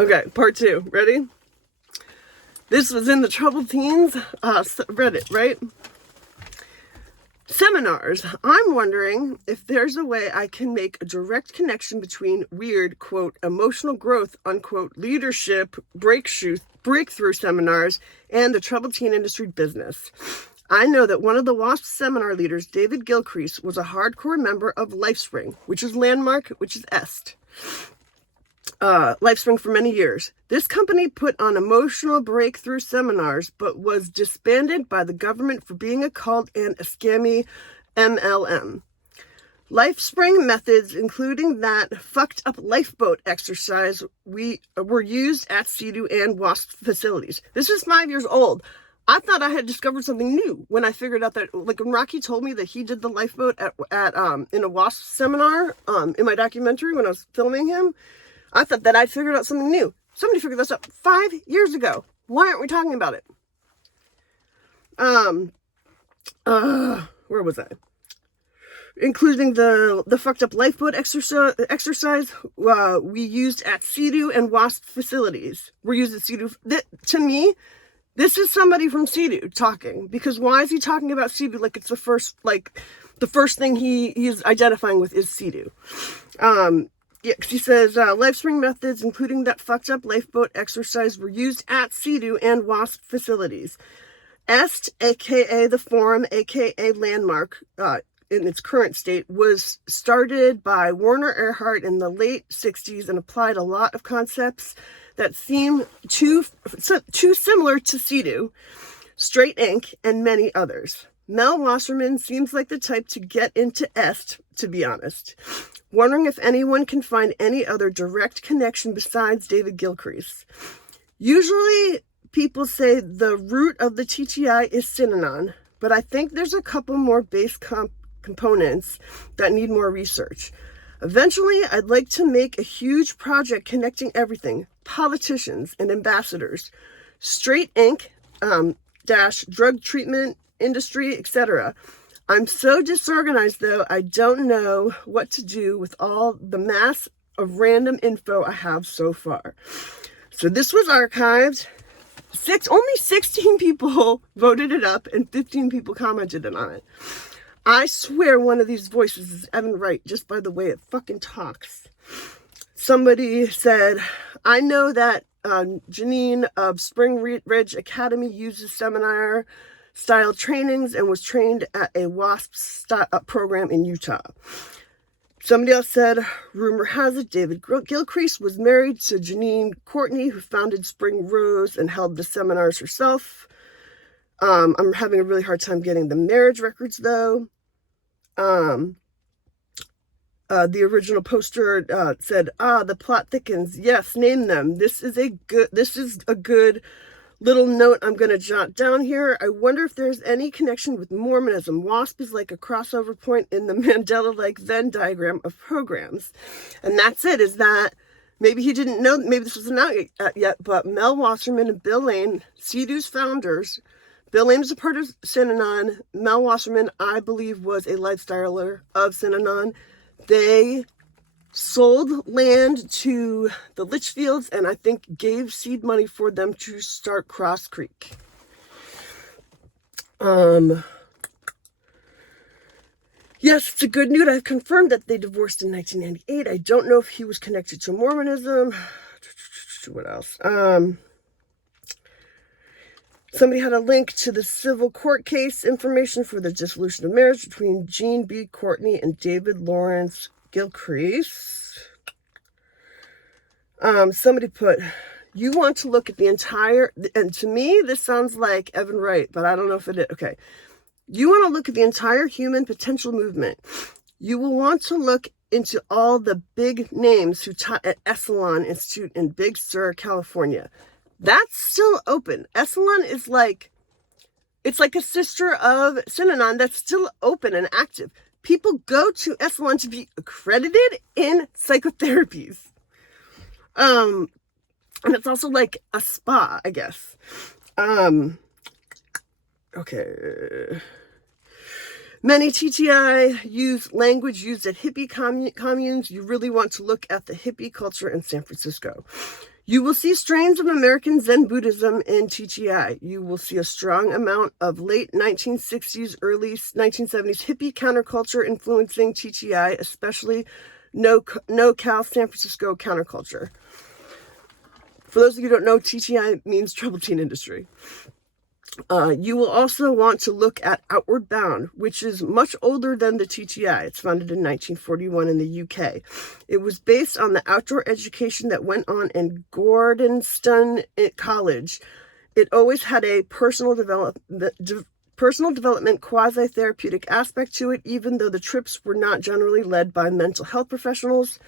Okay, part 2. Ready? This was in the Troubled Teens Reddit, right? Seminars. I'm wondering if there's a way I can make a direct connection between weird, quote, emotional growth, unquote, leadership, breakthrough seminars and the troubled teen industry business. I know that one of the WASP seminar leaders, David Gilcrease, was a hardcore member of Lifespring, which is Landmark, which is e.s.t. Lifespring for many years. This company put on emotional breakthrough seminars, but was disbanded by the government for being a cult and a scammy MLM. Lifespring methods, including that fucked up lifeboat exercise, were used at CEDU and WASP facilities. This is 5 years old. I thought I had discovered something new when I figured out that, like, when Rocky told me that he did the lifeboat at in a WASP seminar in my documentary when I was filming him. I thought that I'd figured out something new. Somebody figured this out 5 years ago. Why aren't we talking about it? Where was I? Including the fucked up lifeboat exercise we used at CEDU and WASP facilities. We're used at CEDU. To me, this is somebody from CEDU talking, because why is he talking about CEDU like it's the first thing he's identifying with is CEDU? Yeah, because he says, Lifespring methods, including that fucked up lifeboat exercise, were used at CEDU and WASP facilities. e.s.t, aka the Forum, aka Landmark, in its current state, was started by Werner Erhart in the late 60s and applied a lot of concepts that seem too similar to CEDU, Straight Inc., and many others. Mel Wasserman seems like the type to get into e.s.t, to be honest. Wondering if anyone can find any other direct connection besides David Gilcrease. Usually, people say the root of the TTI is Synanon, but I think there's a couple more base components that need more research. Eventually, I'd like to make a huge project connecting everything, politicians and ambassadors, Straight Inc., drug treatment industry, etc. I'm so disorganized, though, I don't know what to do with all the mass of random info I have so far. So this was archived. Only 16 people voted it up and 15 people commented on it. I swear one of these voices is Evan Wright, just by the way it fucking talks. Somebody said, I know that Janine of Spring Ridge Academy uses seminar style trainings and was trained at a WASP program in Utah. Somebody else said, rumor has it David Gilcrease was married to Janine Courtney, who founded Spring Rose and held the seminars herself. I'm having a really hard time getting the marriage records, though. The original poster said, the plot thickens. Yes, name them. This is a good little note I'm going to jot down here. I wonder if there's any connection with Mormonism. WASP is like a crossover point in the Mandela-like Venn diagram of programs. And that's it, is that maybe he didn't know, maybe this wasn't out yet, but Mel Wasserman and Bill Lane, CEDU's founders, Bill Lane is a part of Synanon. Mel Wasserman, I believe, was a lifestyler of Synanon. They sold land to the Litchfields and I think gave seed money for them to start Cross Creek. Yes, it's a good news. I've confirmed that they divorced in 1998. I don't know if he was connected to Mormonism. What else? Somebody had a link to the civil court case information for the dissolution of marriage between Jean B. Courtney and David Lawrence Gilcrease. Somebody put, you want to look at the entire, and to me, this sounds like Evan Wright, but I don't know if it is. Okay. You want to look at the entire human potential movement. You will want to look into all the big names who taught at Esalen Institute in Big Sur, California. That's still open. Esalen is it's like a sister of Synanon that's still open and active. People go to Esalen to be accredited in psychotherapies. And it's also like a spa, I guess. Okay. Many TTI use language used at hippie communes. You really want to look at the hippie culture in San Francisco. You will see strains of American Zen Buddhism in TTI. You will see a strong amount of late 1960s, early 1970s hippie counterculture influencing TTI, especially no-cal San Francisco counterculture. For those of you who don't know, TTI means Troubled Teen Industry. You will also want to look at Outward Bound, which is much older than the TTI. It's founded in 1941 in the UK. It was based on the outdoor education that went on in Gordonstoun College. It always had a personal development quasi-therapeutic aspect to it, even though the trips were not generally led by mental health professionals.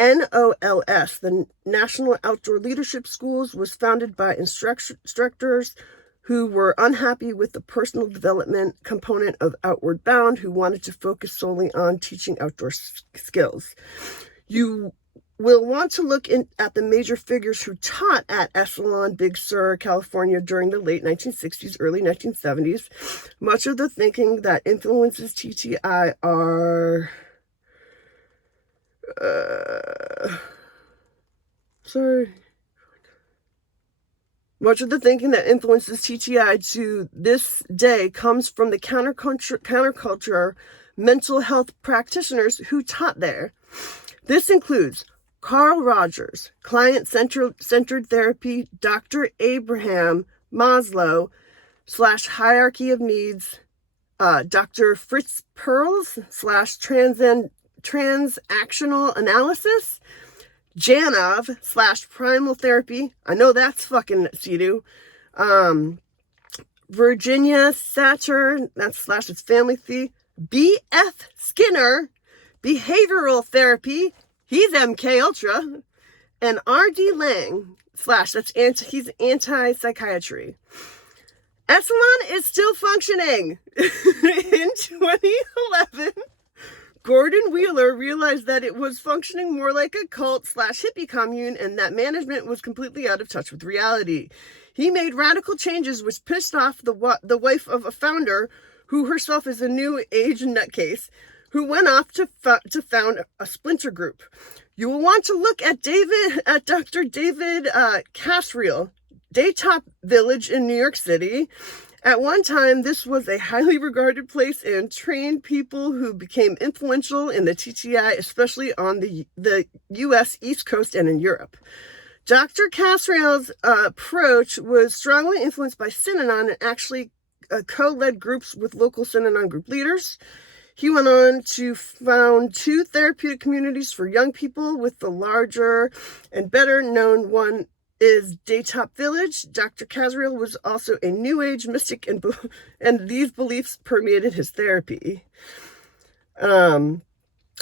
NOLS, the National Outdoor Leadership Schools, was founded by instructors who were unhappy with the personal development component of Outward Bound, who wanted to focus solely on teaching outdoor skills. You will want to look at the major figures who taught at Esalen, Big Sur, California during the late 1960s, early 1970s. Much of the thinking that influences TTI are... Much of the thinking that influences TTI to this day comes from the counterculture mental health practitioners who taught there. This includes Carl Rogers, client-centered therapy, Dr. Abraham Maslow / hierarchy of needs, Dr. Fritz Perls / transactional analysis, Janov / primal therapy. I know that's fucking Sidhu. Virginia Satter, that's / its family fee. B.F. Skinner, behavioral therapy. He's MK Ultra. And R.D. Lang / he's anti-psychiatry. Esalen is still functioning. In 2011, Gordon Wheeler realized that it was functioning more like a cult / hippie commune and that management was completely out of touch with reality. He made radical changes which pissed off the wife of a founder, who herself is a new age nutcase, who went off to found a splinter group. You will want to look at Dr. David Casriel, Daytop Village in New York City. At one time, this was a highly regarded place and trained people who became influential in the TTI, especially on the U.S. East Coast and in Europe. Dr. Casriel's approach was strongly influenced by Synanon and actually co-led groups with local Synanon group leaders. He went on to found 2 therapeutic communities for young people, with the larger and better known one is Daytop Village. Dr. Casriel was also a New Age mystic, and these beliefs permeated his therapy. I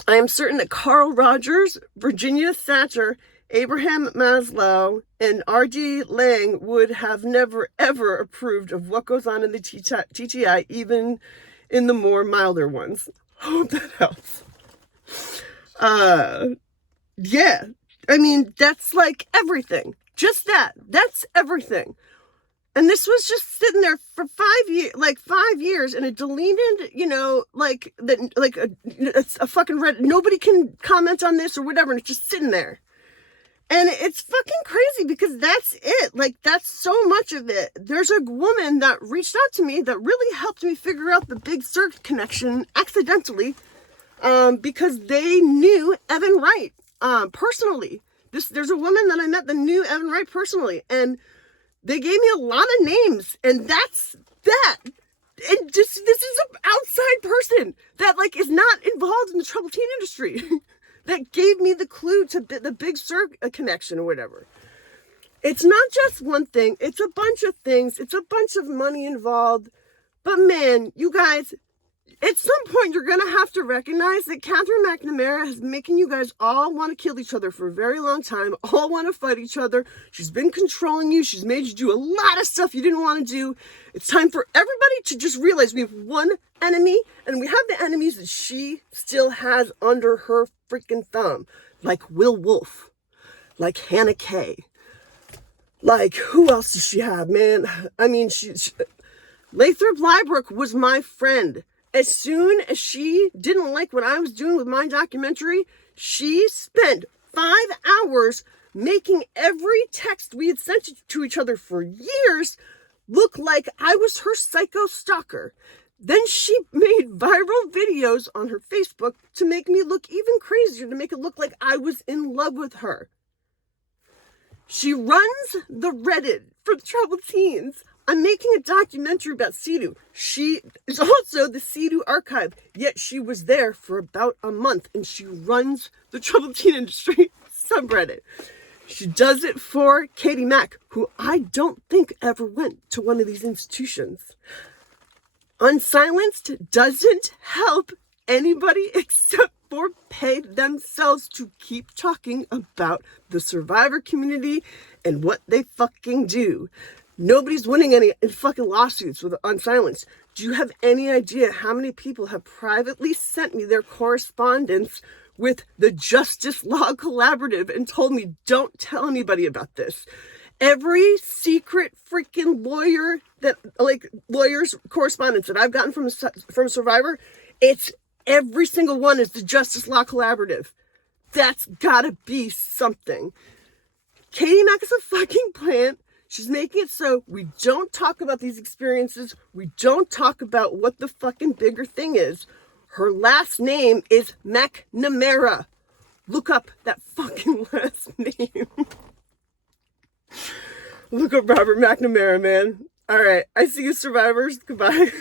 am certain that Carl Rogers, Virginia Satter, Abraham Maslow, and R.D. Lang would have never, ever approved of what goes on in the TTI, even in the more milder ones. Hope that helps. Yeah. I mean, that's like everything. Just that. That's everything. And this was just sitting there for 5 years, and it deleted, it's a fucking red. Nobody can comment on this or whatever, and it's just sitting there. And it's fucking crazy because that's it. Like, that's so much of it. There's a woman that reached out to me that really helped me figure out the Big Sur connection accidentally, because they knew Evan Wright personally. There's a woman that I met that knew Evan Wright personally, and they gave me a lot of names, and that's that. And just, this is an outside person that, like, is not involved in the Troubled Teen Industry that gave me the clue to the Big Sur connection or whatever. It's not just one thing. It's a bunch of things. It's a bunch of money involved. But man, you guys, at some point, you're going to have to recognize that Catherine McNamara has making you guys all want to kill each other for a very long time, all want to fight each other. She's been controlling you. She's made you do a lot of stuff you didn't want to do. It's time for everybody to just realize we have one enemy, and we have the enemies that she still has under her freaking thumb. Like Will Wolf, like Hannah Kay. Like, who else does she have, man? I mean, Lathrop Liebrook was my friend. As soon as she didn't like what I was doing with my documentary, she spent 5 hours making every text we had sent to each other for years look like I was her psycho stalker. Then she made viral videos on her Facebook to make me look even crazier, to make it look like I was in love with her. She runs the Reddit for troubled teens. I'm making a documentary about Sidu. She is also the Sidu archive, yet she was there for about a month, and she runs the troubled teen industry subreddit. She does it for Katie Mack, who I don't think ever went to one of these institutions. Unsilenced doesn't help anybody except for pay themselves to keep talking about the survivor community and what they fucking do. Nobody's winning any fucking lawsuits with Unsilenced. Do you have any idea how many people have privately sent me their correspondence with the Justice Law Collaborative and told me, don't tell anybody about this? Every secret freaking lawyer lawyers correspondence that I've gotten from Survivor, it's every single one is the Justice Law Collaborative. That's gotta be something. Katie Mack is a fucking plant. She's making it so we don't talk about these experiences. We don't talk about what the fucking bigger thing is. Her last name is McNamara. Look up that fucking last name. Look up Robert McNamara, man. All right. I see you, survivors. Goodbye.